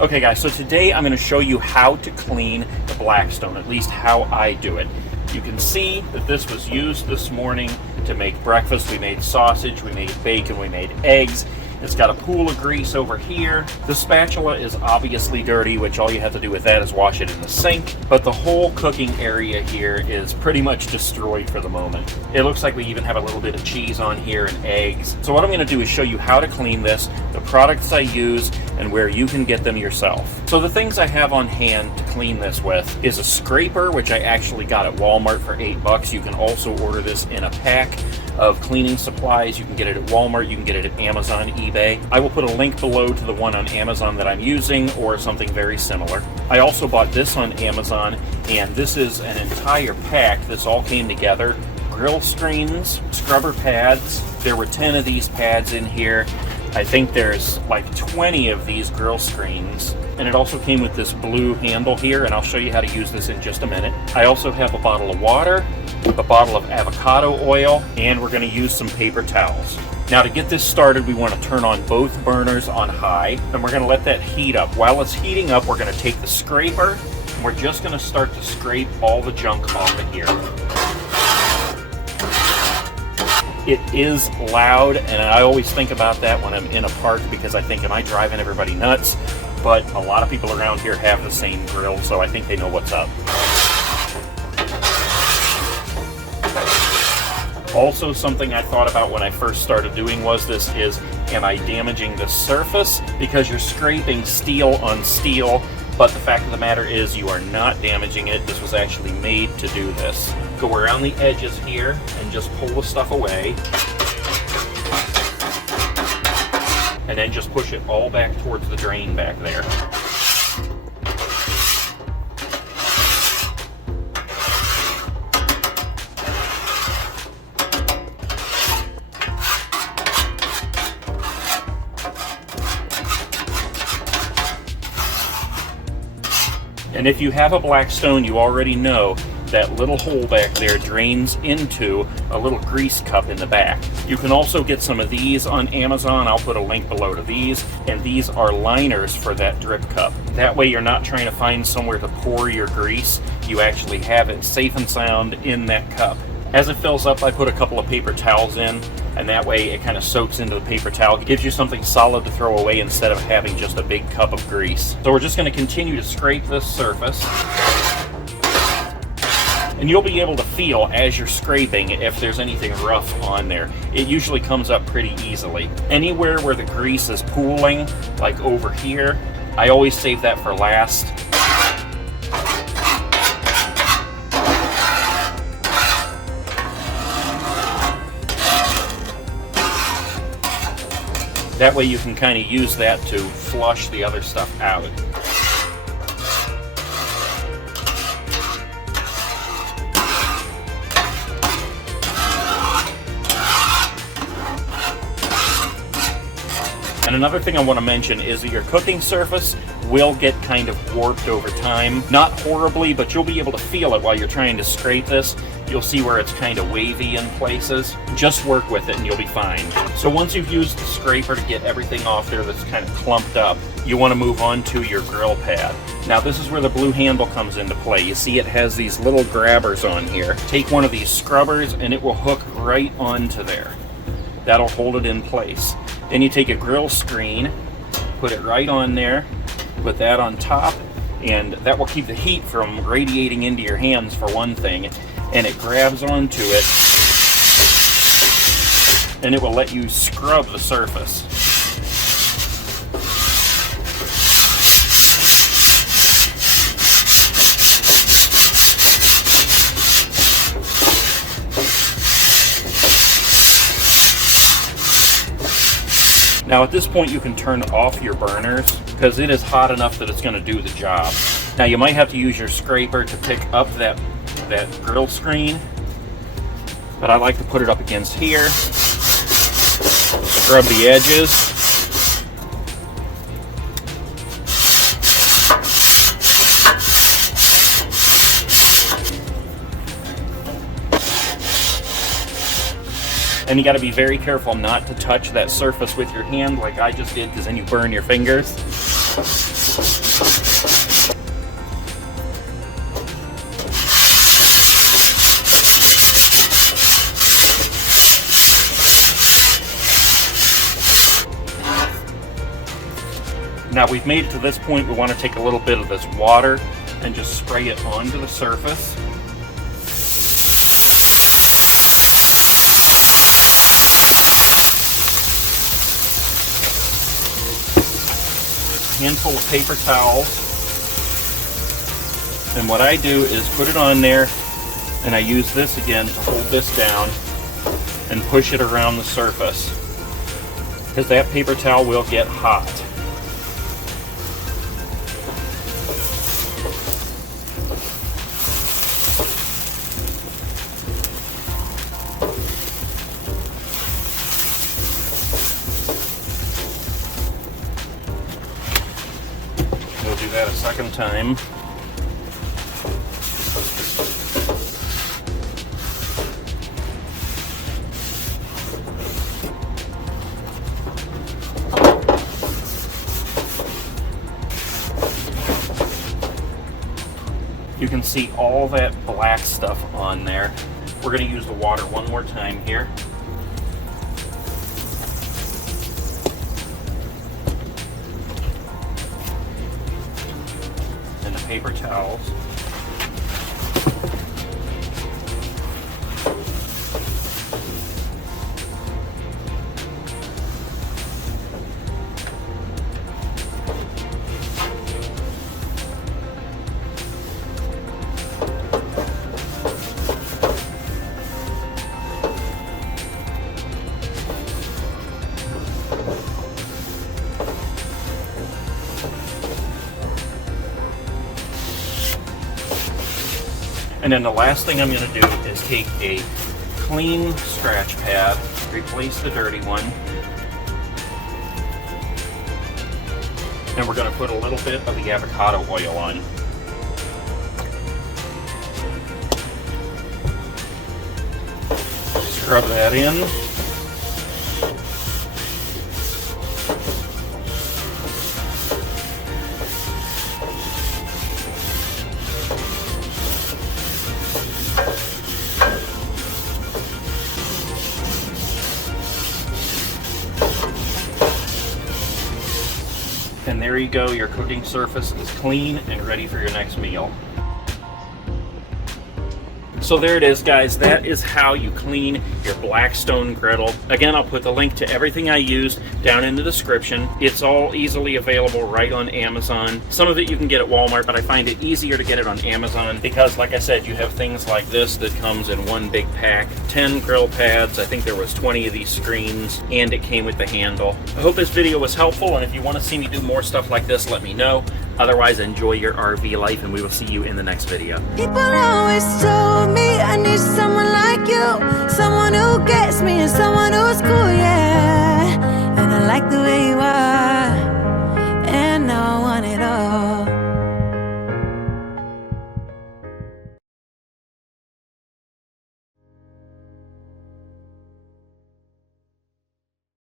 Okay guys, so today I'm going to show you how to clean the Blackstone, at least how I do it. You can see that this was used this morning to make breakfast. We made sausage, we made bacon, we made eggs. It's got a pool of grease over here. The spatula is obviously dirty, which all you have to do with that is wash it in the sink. But the whole cooking area here is pretty much destroyed for the moment. It looks like we even have a little bit of cheese on here and eggs. So what I'm going to do is show you how to clean this, the products I use, and where you can get them yourself. So the things I have on hand to clean this with is a scraper, which I actually got at Walmart for $8. You can also order this in a pack of cleaning supplies. You can get it at Walmart, you can get it at Amazon, eBay. I will put a link below to the one on Amazon that I'm using or something very similar. I also bought this on Amazon, and this is an entire pack. This all came together. Grill screens, scrubber pads. There were 10 of these pads in here. I think there's like 20 of these grill screens. And it also came with this blue handle here, and I'll show you how to use this in just a minute. I also have a bottle of water, a bottle of avocado oil, and we're going to use some paper towels. Now to get this started, we want to turn on both burners on high, and we're going to let that heat up. While it's heating up, we're going to take the scraper, and we're just going to start to scrape all the junk off of here. It is loud, and I always think about that when I'm in a park because I think, am I driving everybody nuts? But a lot of people around here have the same grill, so I think they know what's up. Also, something I thought about when I first started doing was this is, am I damaging the surface? Because you're scraping steel on steel, but the fact of the matter is you are not damaging it. This was actually made to do this. Go around the edges here and just pull the stuff away. And then just push it all back towards the drain back there. And if you have a Blackstone, you already know that little hole back there drains into a little grease cup in the back. You can also get some of these on Amazon. I'll put a link below to these, and these are liners for that drip cup. That way you're not trying to find somewhere to pour your grease. You actually have it safe and sound in that cup. As it fills up, I put a couple of paper towels in, and that way it kind of soaks into the paper towel. It gives you something solid to throw away instead of having just a big cup of grease. So we're just going to continue to scrape this surface. And you'll be able to feel as you're scraping if there's anything rough on there. It usually comes up pretty easily. Anywhere where the grease is pooling, like over here, I always save that for last. That way you can kind of use that to flush the other stuff out. And another thing I want to mention is that your cooking surface will get kind of warped over time. Not horribly, but you'll be able to feel it while you're trying to scrape this. You'll see where it's kind of wavy in places. Just work with it and you'll be fine. So once you've used the scraper to get everything off there that's kind of clumped up, you want to move on to your grill pad. Now this is where the blue handle comes into play. You see it has these little grabbers on here. Take one of these scrubbers and it will hook right onto there. That'll hold it in place. Then you take a grill screen, put it right on there, put that on top, and that will keep the heat from radiating into your hands for one thing, and it grabs onto it, and it will let you scrub the surface. Now at this point you can turn off your burners because it is hot enough that it's going to do the job. Now you might have to use your scraper to pick up that grill screen, but I like to put it up against here, scrub the edges. And you got to be very careful not to touch that surface with your hand like I just did, because then you burn your fingers. Now we've made it to this point, we want to take a little bit of this water and just spray it onto the surface. Handful of paper towels, and what I do is put it on there, and I use this again to hold this down and push it around the surface, because that paper towel will get hot. We'll do that a second time. You can see all that black stuff on there. We're going to use the water one more time here. And the paper towels. And then the last thing I'm going to do is take a clean scratch pad, replace the dirty one, and we're going to put a little bit of the avocado oil on. Scrub that in. And there you go, your cooking surface is clean and ready for your next meal. So there it is, guys. That is how you clean your Blackstone griddle. Again, I'll put the link to everything I used down in the description. It's all easily available right on Amazon. Some of it you can get at Walmart, but I find it easier to get it on Amazon because, like I said, you have things like this that comes in one big pack. 10 grill pads, I think there was 20 of these screens, and it came with the handle. I hope this video was helpful, and if you want to see me do more stuff like this, let me know. Otherwise, enjoy your RV life, and we will see you in the next video. People always told me I need someone like you, someone who gets me and someone